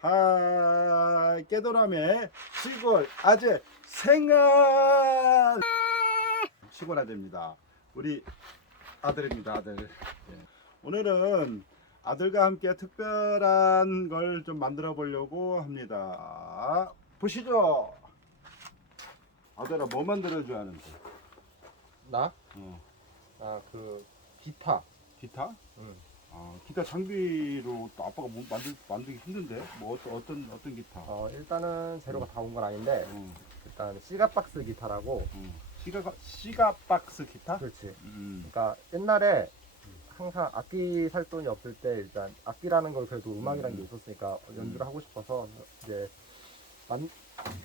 하 깨도람의 시골 아재 생활 시골 아재입니다. 우리 아들입니다. 아들. 예. 오늘은 아들과 함께 특별한 걸 좀 만들어 보려고 합니다. 보시죠. 아들아 뭐 만들어 줘야 하는데? 나? 어. 아 그 기타. 기타? 응. 아, 기타 장비로 또 아빠가 뭐 만들 만들기 힘든데? 뭐 어떤 어떤 어떤 기타? 어 일단은 재료가 다 온 건 아닌데 어, 일단 시가박스 기타라고. 어. 시가 시가 박스 기타? 그렇지. 음. 그러니까 옛날에 항상 악기 살 돈이 없을 때 일단 악기라는 걸 그래도 음악이라는 게 음. 있었으니까 연주를 하고 싶어서 이제 만,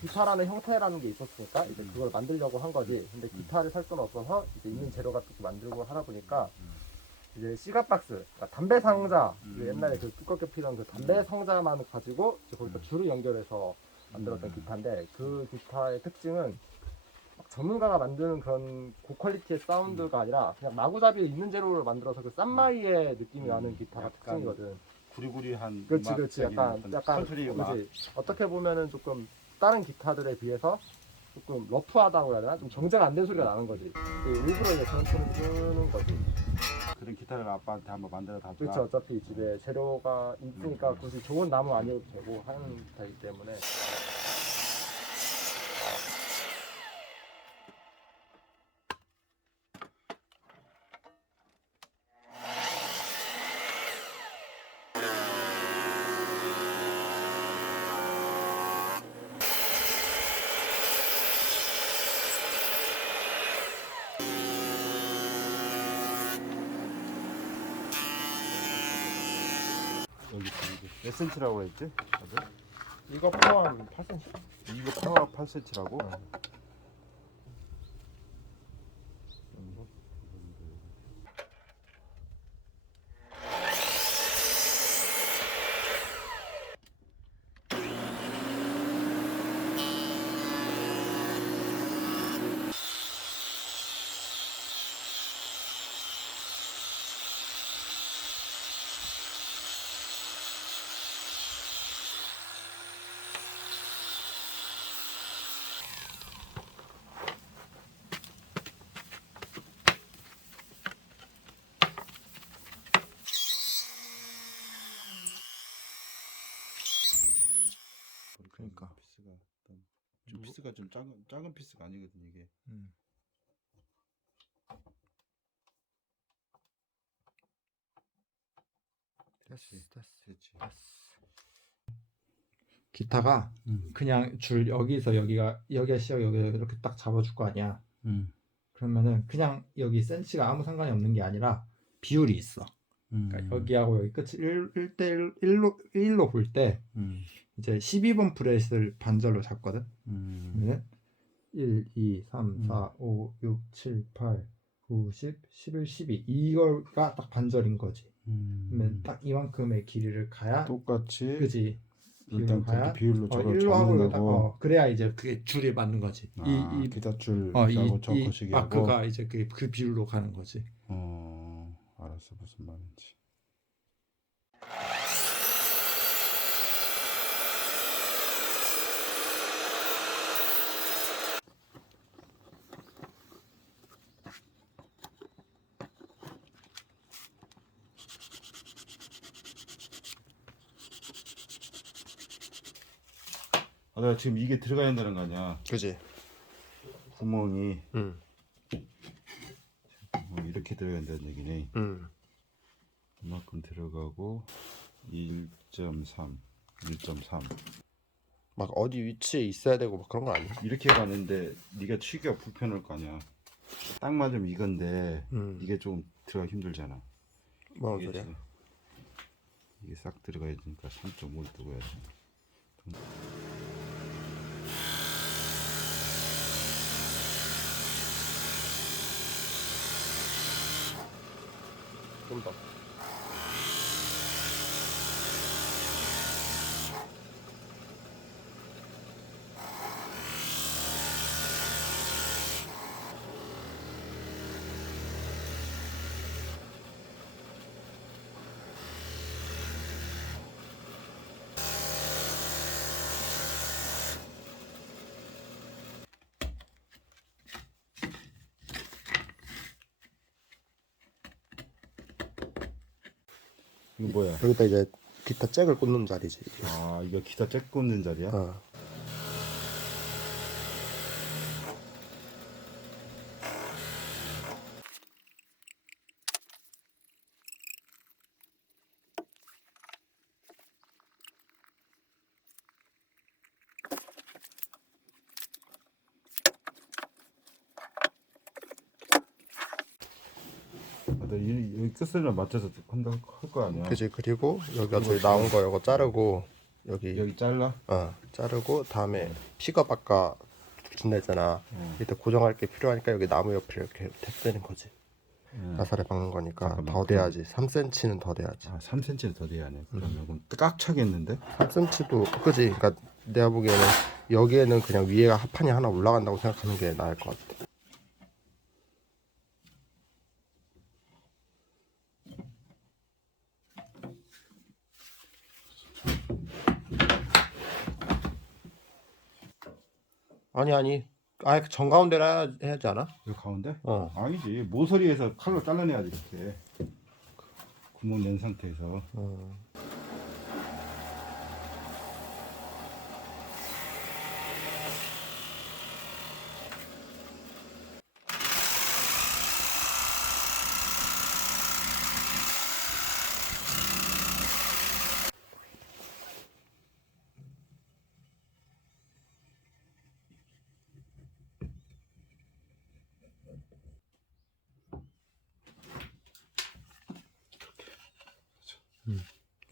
기타라는 형태라는 게 있었으니까 이제 음. 그걸 만들려고 한 거지. 근데 기타를 살 돈 없어서 이제 있는 재료 가지고 만들고 하다 보니까 이제 시가박스, 그러니까 담배 상자, 음. 그 옛날에 그 두껍게 피던 그 담배 음. 상자만 가지고 이제 거기다 음. 줄을 연결해서 만들었던 음. 기타인데 그 기타의 특징은 막 전문가가 만드는 그런 고퀄리티의 사운드가 아니라 그냥 마구잡이에 있는 재료를 만들어서 그 쌈마이의 느낌이 음. 나는 기타가 약간 특징이거든. 구리구리한 그렇지, 그렇지. 약간, 어떤 약간, 컨트리 음악. 그렇지. 어떻게 보면은 조금 다른 기타들에 비해서 조금 러프하다고 해야 되나? 좀 정제가 안 된 소리가 나는 거지. 일부러 이제 그런 소리 쓰는 거지. 그런 기타를 아빠한테 한번 만들어 다 줘. 그렇죠. 어차피 집에 재료가 있으니까 음. 굳이 좋은 나무 아니어도 되고 하는 기타이기 때문에. 여기 여기 몇 센치라고 했지? 아들? 이거 포함 8cm. 이거 파워 8cm라고? 어. 그러니까 피스가 어떤 좀 작은 작은 피스가 아니거든 이게. 음. 됐지. 됐지. 기타가 음. 그냥 줄 여기서 여기가 여기가 시작 여기가 이렇게 딱 잡아줄 거 아니야. 음. 그러면은 그냥 여기 센치가 아무 상관이 없는 게 아니라 비율이 있어. 음. 그러니까 여기하고 여기 끝이 1, 대 1 로 1로 볼때 음. 이제 12번 프렛을 반절로 잡거든. 음. 그러면 1, 2, 3, 음. 4, 5, 6, 7, 8, 9, 10, 11, 12 이거가 딱 반절인 거지. 음. 그러면 딱 이만큼의 길이를 가야 똑같이 그지. 일단 가야 비율로 어, 저걸 일로 하고. 어, 그래야 이제 그게 줄이 맞는 거지. 아, 이, 이 기타줄 어, 이, 이 하고. 마크가 이제 그, 그 비율로 가는 거지. 어, 알았어 무슨 말인지. 아, 내가 지금 이게 들어가야 된다는 거 아니야? 그지. 구멍이 응. 뭐 이렇게 들어가야 된다는 얘기네. 응. 이만큼 들어가고 1.3, 1.3 막 어디 위치에 있어야 되고 막 그런 건 아니야. 이렇게 가는데 네가 치기가 불편할 거 아니야. 딱 맞으면 이건데 응. 이게 좀 들어가 힘들잖아. 뭔 이게 소리야? 지- 이게 싹 들어가야 되니까 3.5를 두고 해야지. 좀 더. 뭐야? 여기다 이제 기타 잭을 꽂는 자리지. 아 이거 기타 잭 꽂는 자리야? 어. 아, 나 이- 여기 끝선이랑 맞춰서 한다 할거 아니야? 그지 그리고 여기 어차피 나온 거 이거 자르고 여기 여기 잘라? 어 자르고 다음에 픽업 아까 준다 했잖아. 어. 이때 고정할 게 필요하니까 여기 나무 옆에 이렇게 탭대는 거지. 응. 나사를 박는 거니까 잠깐만, 더 돼야지. 3cm는 더 돼야지. 아 3cm는 더 돼야 하네. 그러면 그럼 깍 차겠는데? 3cm도 그지. 그러니까 내가 보기에는 여기에는 그냥 위에가 합판이 하나 올라간다고 생각하는 게 나을 것 같아. 아니 아니 아예 정 가운데라 해야 하지 않아? 여기 가운데? 어. 아니지 모서리에서 칼로 잘라내야지 이렇게 구멍 낸 상태에서 어.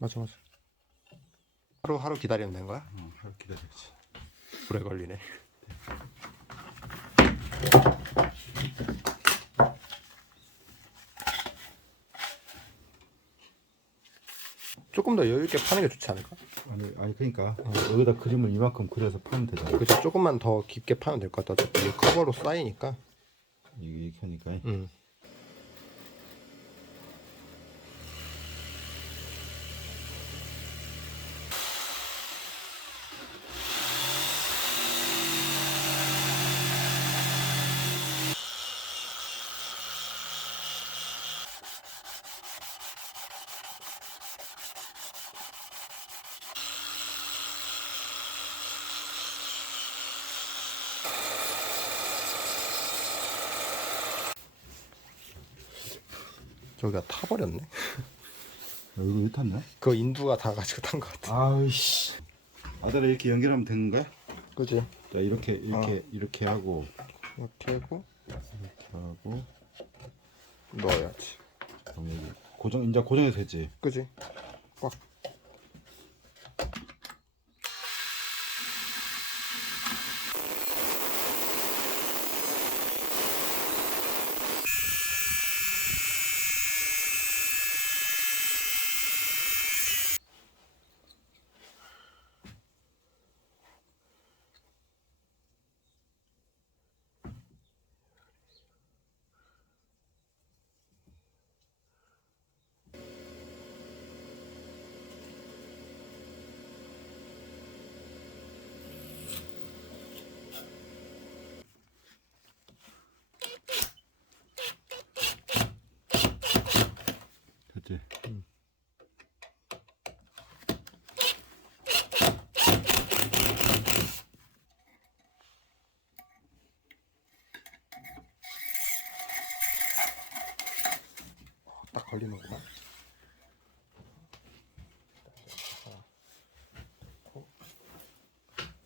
맞아 맞아. 하루 하루 기다리면 되는 거야? 어, 하루 기다려야지 오래 걸리네. 조금 더 여유 있게 파는 게 좋지 않을까? 아니, 아니 그러니까 여기다 그림을 이만큼 그려서 파면 되잖아 그치 조금만 더 깊게 파면 될 것. 어차피 이게 커버로 쌓이니까. 이게 이렇게 하니까 음. 저기가 타버렸네. 여기 왜 탔나? 그 인두가 다 가지고 탄 것 같아. 아이씨 아들아 이렇게 연결하면 되는 거야? 그지? 자 이렇게 이렇게 이렇게 하고 이렇게 하고 이렇게 하고 넣어야지. 그럼 여기 고정 이제 고정이 되지 그지? 꽉. 그치 딱 걸리는구나.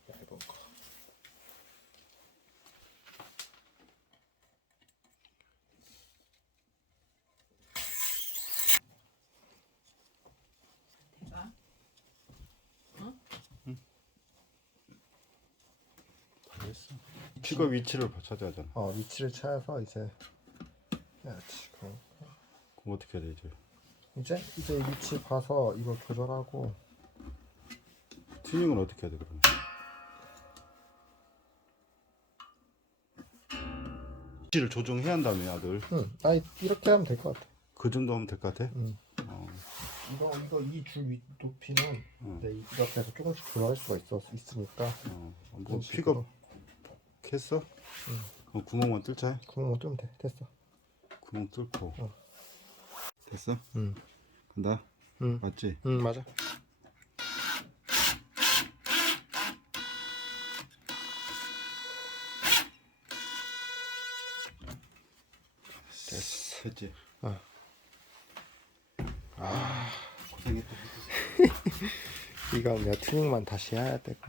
얇은 거. 됐어 키가 위치를 찾아야 하잖아 어 위치를 찾아서 이제 해야지. 그럼. 그럼 어떻게 해야 되지? 이제 이제 이 위치 봐서 이거 조절하고 튜닝은 어떻게 해야 돼 그러면? 위치를 조정해야 한다며 아들 응. 아 이렇게 하면 될 것 같아. 그 정도 하면 될 것 같아? 응. 어. 이거 이거 이 줄 높이는 응. 이제 이렇게 해서 조금씩 조절할 수가 있어 있으니까 어. 뭐. 픽업 했어? 그럼 구멍만 뚫자 구멍 좀 돼. 됐어. 구멍 뚫고 어. 됐어? 응. 간다 응. 맞지? 응 맞아 됐어 됐지? 어. 아 고생했다 이거 내가 튜닝만 다시 해야 되고